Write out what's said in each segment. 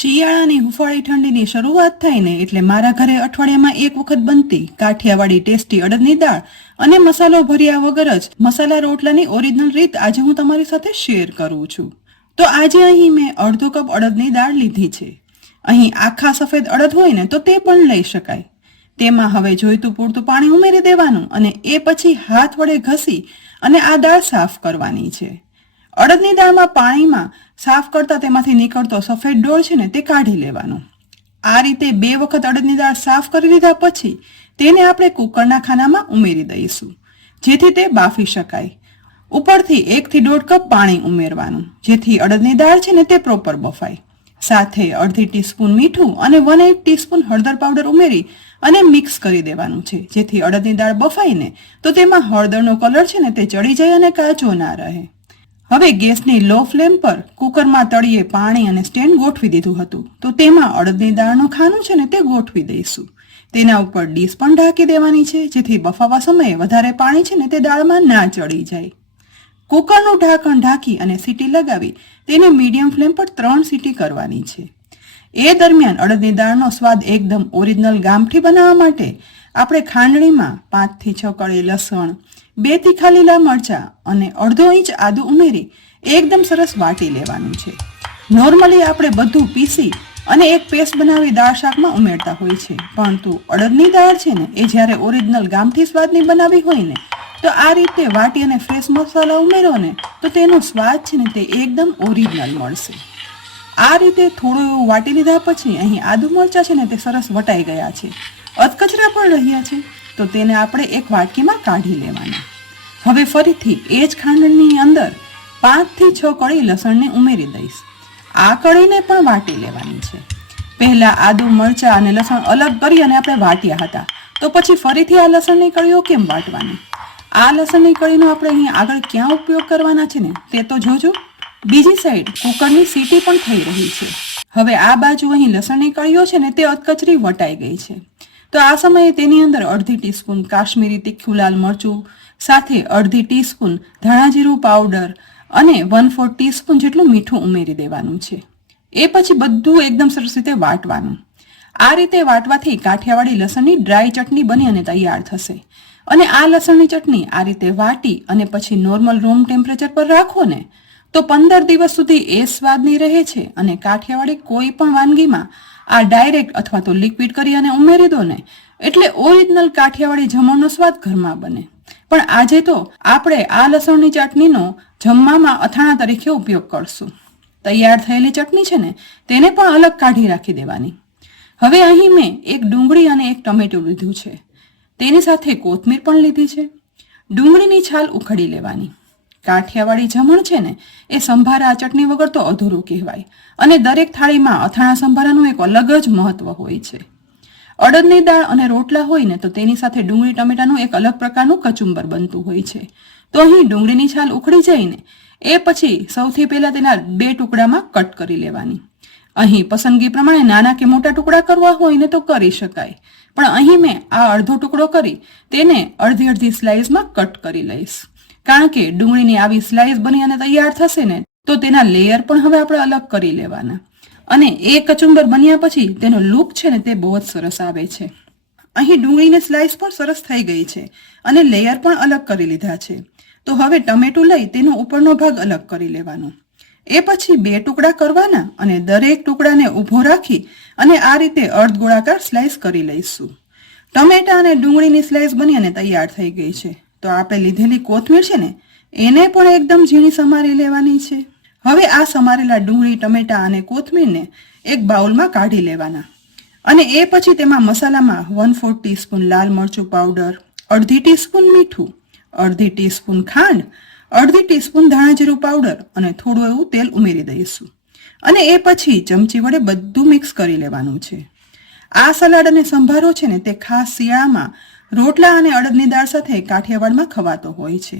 શિયાળાની હુંફાળી ઠંડીની શરૂઆત થાય ને એટલે મારા ઘરે અઠવાડિયામાં એક વખત બનતી કાઠિયાવાડી ટેસ્ટી અડદની દાળ અને મસાલો ભર્યા વગર જ મસાલા રોટલાની ઓરિજિનલ રીત આજે હું તમારી સાથે શેર કરું છું. તો આજે અહીં મેં અડધો કપ અડદની દાળ લીધી છે. અહીં આખા સફેદ અડદ હોય ને તો તે પણ લઈ શકાય. તેમાં હવે જોઈતું પૂરતું પાણી ઉમેરી દેવાનું અને એ પછી હાથ વડે ઘસી અને આ દાળ સાફ કરવાની છે. અડદની દાળમાં પાણીમાં સાફ કરતા તેમાંથી નીકળતો સફેદ ડોળ છે ને તે કાઢી લેવાનો. આ રીતે 2 વખત અડદની દાળ સાફ કરી લીધા પછી તેને આપણે કુકરના ખાનામાં ઉમેરી દઈશું જેથી તે બાફી શકાય. ઉપરથી 1 થી 1.5 કપ પાણી ઉમેરવાનું જેથી અડદની દાળ છે ને તે પ્રોપર બફાય. સાથે અડધી ટીસ્પૂન મીઠું અને 1/8 ટીસ્પૂન હળદર પાવડર ઉમેરી અને મિક્સ કરી દેવાનું છે જેથી અડદની દાળ બફાય ને તો તેમાં હળદરનો કલર છે ને તે ચડી જાય અને કાચો ના રહે. હવે ગેસની લો ફ્લેમ પર કુકરમાં તળિયે પાણી અને સ્ટેન્ડ ગોઠવી દીધું હતું તો તેમાં અડદની દાળનું ખાનું છે ને તે ગોઠવી દઈશું. તેના ઉપર ડીશ પણ ઢાંકી દેવાની છે જેથી બફાવા સમયે વધારે પાણી છે ને તે દાળમાં ના ચડી જાય. કુકરનું ઢાંકણ ઢાંકી અને સીટી લગાવી તેને મીડિયમ ફ્લેમ પર 3 સીટી કરવાની છે. એ દરમિયાન અડદની દાળનો સ્વાદ એકદમ ઓરિજિનલ ગામઠી બનાવવા માટે આપણે ખાંડણીમાં 5 થી 6 કળી લસણ, 2 તીખા લીલા મરચા અને અડધો ઇંચ આદુ ઉમેરી એકદમ સરસ વાટી લેવાનું છે. નોર્મલી આપણે બધું પીસી અને એક પેસ્ટ બનાવી દાળ શાકમાં ઉમેરતા હોય છે, પરંતુ અડદની દાળ છે ને એ જ્યારે ઓરિજિનલ ગામઠી સ્વાદની બનાવી હોય ને તો આ રીતે વાટી અને ફ્રેશ મસાલા ઉમેરો ને તો તેનો સ્વાદ છે ને તે એકદમ ઓરિજિનલ મળશે. આ રીતે થોડું એવું વાટી લીધા પછી અહીં આદુ મરચા છે ને તે સરસ વટાઈ ગયા છે, અધકચરા પણ રહ્યા છે, તો તેને આપણે એક વાટકીમાં કાઢી લેવાના. હવે ફરીથી એ જ ખાંડની અંદર 5 થી 6 કળી લસણને ઉમેરી દઈશ. આ કળીને પણ વાટી લેવાની છે. પહેલા આદુ મરચા અને લસણ અલગ કરી અને આપણે વાટ્યા હતા, તો પછી ફરીથી આ લસણની કળીઓ કેમ વાટવાની? આ લસણની કળીનો આપણે અહીં આગળ ક્યાં ઉપયોગ કરવાના છે ને તે તો જોજો. બીજી સાઈડ કુકરની સીટી પણ થઈ રહી છે. હવે આ બાજુ અહીં લસણની કળીઓ છે ને તે અધકચરી વટાઈ ગઈ છે. તો આ સમયે તેની અંદર અડધી ટીસ્પૂન કાશ્મીરી તીખું લાલ મરચું, સાથે અડધી ટીસ્પૂન ધાણા જીરું પાવડર અને 1/4 ટીસ્પૂન જેટલું મીઠું ઉમેરી દેવાનું છે. એ પછી બધું એકદમ સરસ રીતે વાટવાનું. આ રીતે વાટવાથી કાઠિયાવાડી લસણની ડ્રાય ચટણી બની અને તૈયાર થશે. અને આ લસણની ચટણી આ રીતે વાટી અને પછી નોર્મલ રૂમ ટેમ્પરેચર પર રાખો ને તો 15 દિવસ સુધી એ સ્વાદની રહે છે. અને કાઠિયાવાડી કોઈ પણ વાનગીમાં આ ડાયરેક્ટ અથવા તો લિક્વિડ કરી અને ઉમેરી દો ને એટલે ઓરિજિનલ કાઠિયાવાડી જમણનો સ્વાદ ઘરમાં બને. પણ આજે તો આપણે આ લસણની ચટણીનો જમવામાં અથાણા તરીકે ઉપયોગ કરશું. તૈયાર થયેલી ચટણી છે ને તેને પણ અલગ કાઢી રાખી દેવાની. હવે અહીં મેં એક ડુંગળી અને એક ટમેટું લીધું છે. તેની સાથે કોથમીર પણ લીધી છે. ડુંગળીની છાલ ઉખડી લેવાની. કાઠિયાવાડી જમણ છે ને એ સંભારા ચટણી વગર તો અધૂરું કહેવાય અને દરેક થાળીમાં અથાણા સંભારાનું એક અલગ જ મહત્વ હોય છે. અડદની દાળ અને રોટલા હોય ને તો તેની સાથે ડુંગળી ટમેટાનું એક અલગ પ્રકારનું કચુંબર બનતું હોય છે. તો અહીં ડુંગળીની છાલ ઉખડી જાય ને એ પછી સૌથી પહેલા તેના 2 ટુકડામાં કટ કરી લેવાની. અહીં પસંદગી પ્રમાણે નાના કે મોટા ટુકડા કરવા હોય ને તો કરી શકાય, પણ અહીં મેં આ અડધો ટુકડો કરી તેને અડધી સ્લાઇસમાં કટ કરી લઈશ. કારણ કે ડુંગળીની આવી સ્લાઇસ બની અને તૈયાર થશે ને તો તેના લેયર પણ હવે આપણે અલગ કરી લેવાના. અને એ કચુંબર બન્યા પછી તેનો લુક છે ને તે બહુ જ સરસ આવે છે. અહીં ડુંગળીની સ્લાઇસ પણ સરસ થઈ ગઈ છે અને લેયર પણ અલગ કરી લીધા છે. તો હવે ટમેટું લઈ તેનો ઉપરનો ભાગ અલગ કરી લેવાનો. એ પછી 2 ટુકડા કરવાના અને દરેક ટુકડાને ઊભો રાખી અને આ રીતે અર્ધ ગોળાકાર સ્લાઇસ કરી લઈશું. ટમેટા અને ડુંગળીની સ્લાઇસ બની અને તૈયાર થઈ ગઈ છે. તો આપણે લીધેલી કોથમીર છે ને એને પણ એકદમ ઝીણી સમારી લેવાની છે. હવે આ સમારેલા ડુંગળી, ટમેટા અને કોથમીરને એક બાઉલમાં કાઢી લેવાના અને એ પછી તેમાં મસાલામાં 1/4 ટીસ્પૂન લાલ મરચું પાવડર, અડધી ટીસ્પૂન મીઠું, અડધી ટીસ્પૂન ખાંડ, અડધી ટીસ્પૂન ધાણા જીરું પાવડર અને થોડું એવું તેલ ઉમેરી દઈશું. અને એ પછી ચમચી વડે બધું મિક્સ કરી લેવાનું છે. આ સલાડ અને સંભારો છે ને તે ખાસ શિયાળામાં રોટલા અને અડદની દાળ સાથે કાઠિયાવાડમાં ખવાતો હોય છે.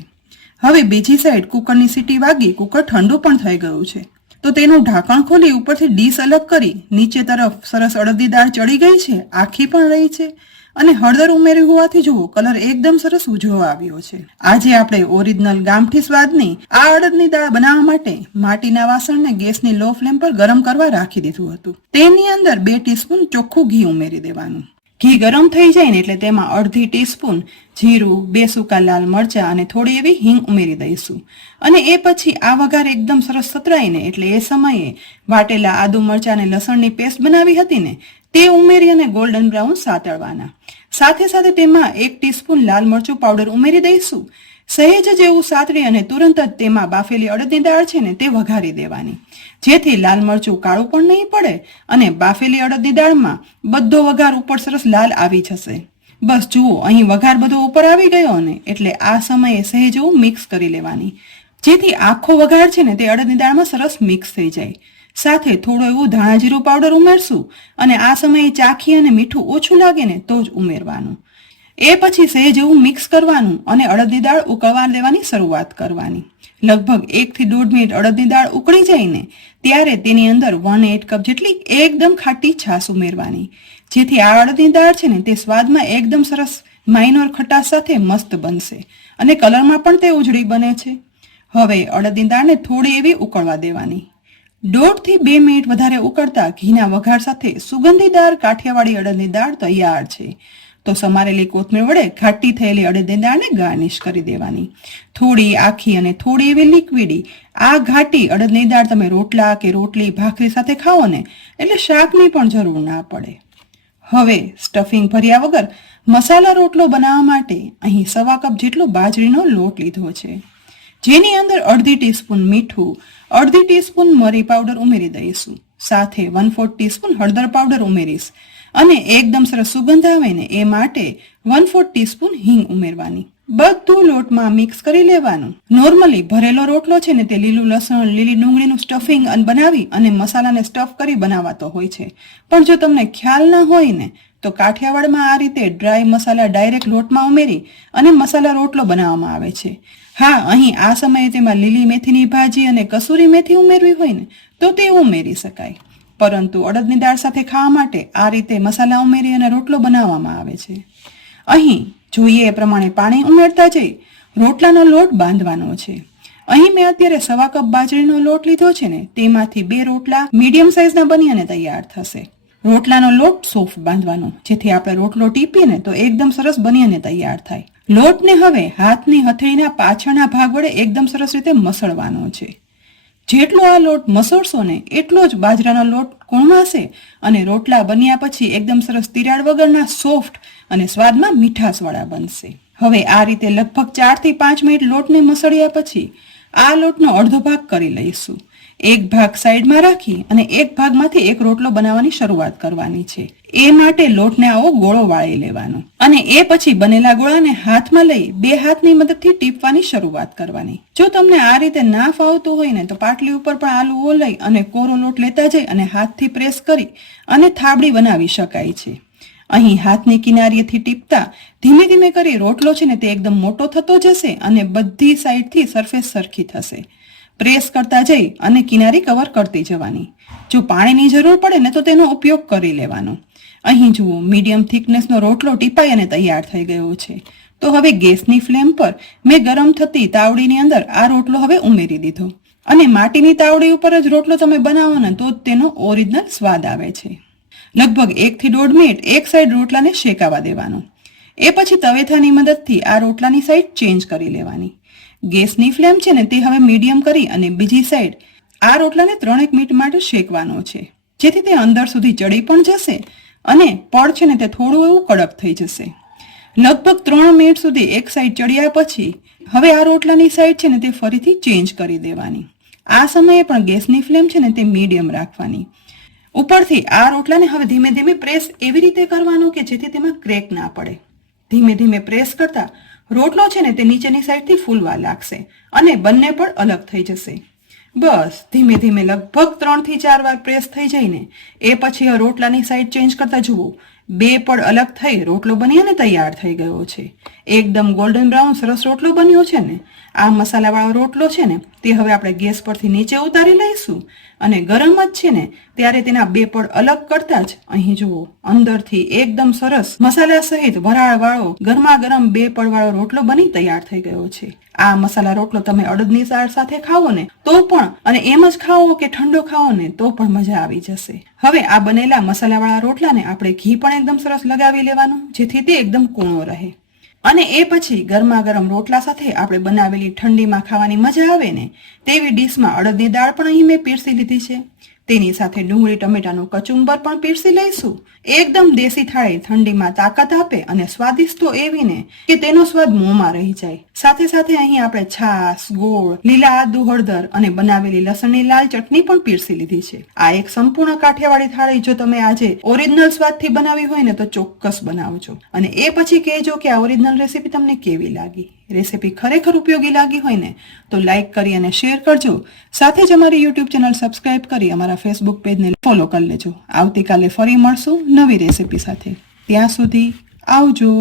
હવે બીજી સાઈડ કુકરની સીટી વાગી કુકર ઠંડુ પણ થઈ ગયું છે. તો તેનું ઢાંકણ ખોલી ઉપરથી ડીશ અલગ કરી નીચે તરફ સરસ અડદની દાળ ચડી ગઈ છે, આખી પણ રહી છે અને હળદર ઉમેરી હોવાથી જુઓ કલર એકદમ સરસ ઉજળો આવ્યો છે. આજે આપણે ઓરિજિનલ ગામઠી સ્વાદની આ અડદની દાળ બનાવવા માટે માટીના વાસણને ગેસની લો ફ્લેમ પર ગરમ કરવા રાખી દીધું હતું. તેની અંદર 2 ટીસ્પૂન ચોખ્ખું ઘી ઉમેરી દેવાનું. ઘી ગરમ થઈ જાય ને એટલે તેમાં અડધી ટીસ્પૂન જીરું, 2 સૂકા લાલ મરચા અને થોડી એવી હિંગ ઉમેરી દઈશું. અને એ પછી આ વઘાર એકદમ સરસ સતરાય ને એટલે એ સમયે વાટેલા આદુ મરચા અને લસણની પેસ્ટ બનાવી હતી ને તે ઉમેરી અને ગોલ્ડન બ્રાઉન સાતળવાના. સાથે સાથે તેમાં 1 ટીસ્પૂન લાલ મરચું પાવડર ઉમેરી દઈશું. સહેજ જેવું સાતળી અને તુરંત જ તેમાં બાફેલી અડદની દાળ છે ને તે વઘારી દેવાની, જેથી લાલ મરચું કાળું પણ નહીં પડે અને બાફેલી અડદની દાળમાં બધો વઘાર ઉપર સરસ લાલ આવી જશે. બસ જુઓ અહીં વઘાર બધો ઉપર આવી ગયો ને એટલે આ સમયે સહેજ એવું મિક્સ કરી લેવાની, જેથી આખો વઘાર છે ને તે અડદની દાળમાં સરસ મિક્સ થઈ જાય. સાથે થોડું એવું ધાણા જીરું પાવડર ઉમેરશું અને આ સમયે ચાખી અને મીઠું ઓછું લાગે ને તો જ ઉમેરવાનું. એ પછી સહેજ એવું મિક્સ કરવાનું અને અડદની દાળ ઉકળવા દેવાની શરૂઆત કરવાની. લગભગ 1 થી 1.5 મિનિટ અડદની દાળ ઉકળી જાય ને ત્યારે તેની અંદર 1/8 કપ જેટલી એકદમ ખાટી છાશ ઉમેરવાની, જેથી આ અડદની દાળ છે ને તે સ્વાદમાં એકદમ સરસ માઇનોર ખટાશ સાથે મસ્ત બનશે અને કલરમાં પણ તે ઉજળી બને છે. હવે અડદની દાળને થોડી એવી ઉકળવા દેવાની. 1.5 થી 2 મિનિટ વધારે ઉકળતા ઘીના વઘાર સાથે સુગંધીદાર કાઠિયાવાડી અડદની દાળ તૈયાર છે. તો સમારેલી કોથમીર વડે ઘાટી થયેલી અડદની દાળને ગાર્નિશ કરી દેવાની. થોડી આખી અને થોડી એવી લિક્વિડી આ ઘાટી અડદની દાળ તમે રોટલા કે રોટલી ભાખરી સાથે ખાઓ ને એટલે શાકની પણ જરૂર ના પડે. હવે સ્ટફિંગ ભર્યા વગર મસાલા રોટલો બનાવવા માટે અહીં 1/4 કપ જેટલો બાજરીનો લોટ લીધો છે, જેની અંદર અડધી ટીસ્પૂન મીઠું, અડધી ટીસ્પૂન મરી પાવડર ઉમેરી દઈશું. સાથે 1/4 ટીસ્પૂન હળદર પાવડર ઉમેરીશ અને એકદમ સરસ સુગંધ આવે ને એ માટે 1/4 ટીસ્પૂન હિંગ ઉમેરવાની. બધું લોટમાં મિક્સ કરી લેવાનું. નોર્મલી ભરેલો રોટલો છે ને તે લીલું લસણ, લીલી ડુંગળીનું સ્ટફિંગ બનાવી અને મસાલાને સ્ટફ કરી બનાવાતો હોય છે, પણ જો તમને ખ્યાલ ના હોય ને તો કાઠિયાવાડમાં આ રીતે ડ્રાય મસાલા ડાયરેક્ટ લોટમાં ઉમેરી અને મસાલા રોટલો બનાવવામાં આવે છે. હા, અહીં આ સમયે તેમાં લીલી મેથીની ભાજી અને કસૂરી મેથી ઉમેરવી હોય ને તો તે ઉમેરી શકાય, પરંતુ અડદની દાળ સાથે ખાવા માટે આ રીતે મસાલા ઉમેરી અને રોટલો બનાવવામાં આવે છે. અહીં જોઈએ એ પ્રમાણે પાણી ઉમેરતા જઈ રોટલાનો લોટ બાંધવાનો છે. અહીં મેં અત્યારે 1/4 કપ બાજરીનો લોટ લીધો છે ને તેમાંથી 2 રોટલા મીડિયમ સાઇઝના બની અને તૈયાર થશે. રોટલાનો લોટ સોફ્ટ બાંધવાનો, જેથી આપણે રોટલો ટીપીએ ને તો એકદમ સરસ બની અને તૈયાર થાય. લોટને હવે હાથની હથેળીના પાછળના ભાગ વડે એકદમ સરસ રીતે મસળવાનો છે. જેટલો આ લોટ મસળશો ને એટલો જ બાજરાનો લોટ કુણવાશે અને રોટલા બન્યા પછી એકદમ સરસ તિરાડ વગરના સોફ્ટ અને સ્વાદમાં મીઠાશવાળા બનશે. હવે આ રીતે લગભગ 4 થી 5 મિનિટ લોટને મસળ્યા પછી આ લોટનો અડધો ભાગ કરી લઈશું. એક ભાગ સાઈડમાં રાખી અને એક ભાગમાંથી એક રોટલો બનાવવાની શરૂઆત કરવાની છે. એ માટે લોટને આવો ગોળો વાળી લેવાનો અને એ પછી બનેલા ગોળાને હાથમાં લઈ 2 હાથની મદદથી ટીપવાની શરૂઆત કરવાની. જો તમને આ રીતે ના ફાવતું હોય ને તો પાટલી ઉપર પણ આલુઓ લઈ અને કોરો લોટ લેતા જઈ અને હાથથી પ્રેસ કરી અને થાબડી બનાવી શકાય છે. અહીં હાથની કિનારીએથી ટીપતા ધીમે ધીમે કરી રોટલો છે ને તે એકદમ મોટો થતો જશે અને બધી સાઈડથી સરફેસ સરખી થશે. પ્રેસ કરતા જઈ અને કિનારી કવર કરતી જવાની. જો પાણીની જરૂર પડે ને તો તેનો ઉપયોગ કરી લેવાનો. અહીં જુઓ મીડિયમ થિકનેસનો રોટલો ટીપાઈ અને તૈયાર થઈ ગયો છે. તો હવે ગેસની ફ્લેમ પર મેં ગરમ થતી તાવડીની અંદર આ રોટલો હવે ઉમેરી દીધો અને માટીની તાવડી ઉપર જ રોટલો તમે બનાવો ને તો તેનો ઓરિજિનલ સ્વાદ આવે છે. લગભગ 1 થી 1.5 મિનિટ એક સાઈડ રોટલાને શેકાવા દેવાનો. એ પછી તવેથાની મદદથી આ રોટલાની સાઈડ ચેન્જ કરી લેવાની. ગેસની ફ્લેમ છે ને તે હવે મીડિયમ કરી અને બીજી સાઈડ આ રોટલાને 3 મિનિટ માટે શેકવાનો છે, જેથી તે અંદર સુધી ચડી પણ જશે અને પડ છે ને તે થોડું એવું કડક થઈ જશે. લગભગ 3 મિનિટ સુધી એક સાઈડ ચડ્યા પછી હવે આ રોટલાની સાઈડ છે ને તે ફરીથી ચેન્જ કરી દેવાની. આ સમયે પણ ગેસની ફ્લેમ છે ને તે મીડિયમ રાખવાની. ઉપરથી આ રોટલાને હવે ધીમે ધીમે પ્રેસ એવી રીતે કરવાનું કે જેથી તેમાં ક્રેક ના પડે. ધીમે ધીમે પ્રેસ કરતા રોટલો છે ને તે નીચેની સાઈડથી ફૂલવા લાગશે અને બંને પણ અલગ થઈ જશે. બસ ધીમે ધીમે લગભગ 3 થી 4 વાર પ્રેસ થઈ જઈને એ પછી રોટલાની સાઈડ ચેન્જ કરતા જુઓ 2 પડ અલગ થઈ રોટલો બની અને તૈયાર થઈ ગયો છે. એકદમ ગોલ્ડન બ્રાઉન સરસ રોટલો બન્યો છે ને. આ મસાલાવાળો રોટલો છે ને તે હવે આપણે ગેસ પરથી નીચે ઉતારી લઈશું અને ગરમ જ છે ને ત્યારે તેના બે પડ અલગ કરતા જ અહીં જુઓ અંદરથી એકદમ સરસ મસાલા સહિત વરાળ વાળો ગરમા ગરમ બે પડ વાળો રોટલો બની તૈયાર થઈ ગયો છે. આ મસાલા રોટલો તમે અડદની દાળ સાથે ખાવો ને તો પણ અને એમ જ ખાવો કે ઠંડો ખાવો ને તો પણ મજા આવી જશે. હવે આ બનેલા મસાલાવાળા રોટલાને આપણે ઘી પણ એકદમ સરસ લગાવી લેવાનું જેથી તે એકદમ કૂણો રહે. અને એ પછી ગરમા ગરમ રોટલા સાથે આપણે બનાવેલી ઠંડીમાં ખાવાની મજા આવે ને તેવી ડીશમાં અડદની દાળ પણ અહીં મેં પીરસી લીધી છે. તેની સાથે ડુંગળી ટમેટાનું કચુંબર પણ પીરસી લઈશું. એકદમ દેશી થાળી ઠંડીમાં તાકાત આપે અને સ્વાદિષ્ટ તો એવી ને કે તેનો સ્વાદ મોંમાં રહી જાય. સાથે સાથે અહીં આપણે છાશ, ગોળ, લીલા આદુ, હળદર અને બનાવેલી લસણની લાલ ચટણી પણ પીરસી લીધી છે. આ એક સંપૂર્ણ કાઠિયાવાડી થાળી જો તમે આજે ઓરિજિનલ સ્વાદથી બનાવી હોય ને તો ચોક્કસ બનાવજો. અને એ પછી કહેજો કે આ ઓરિજિનલ રેસીપી તમને કેવી લાગી. રેસીપી ખરેખર ઉપયોગી લાગી હોય ને તો લાઈક કરી અને શેર કરજો. સાથે જ અમારી યુટ્યુબ ચેનલ સબસ્ક્રાઇબ કરી અમારા ફેસબુક પેજને ફોલો કરી લેજો. આવતીકાલે ફરી મળશું નવી રેસીપી સાથે. ત્યાં સુધી આવજો.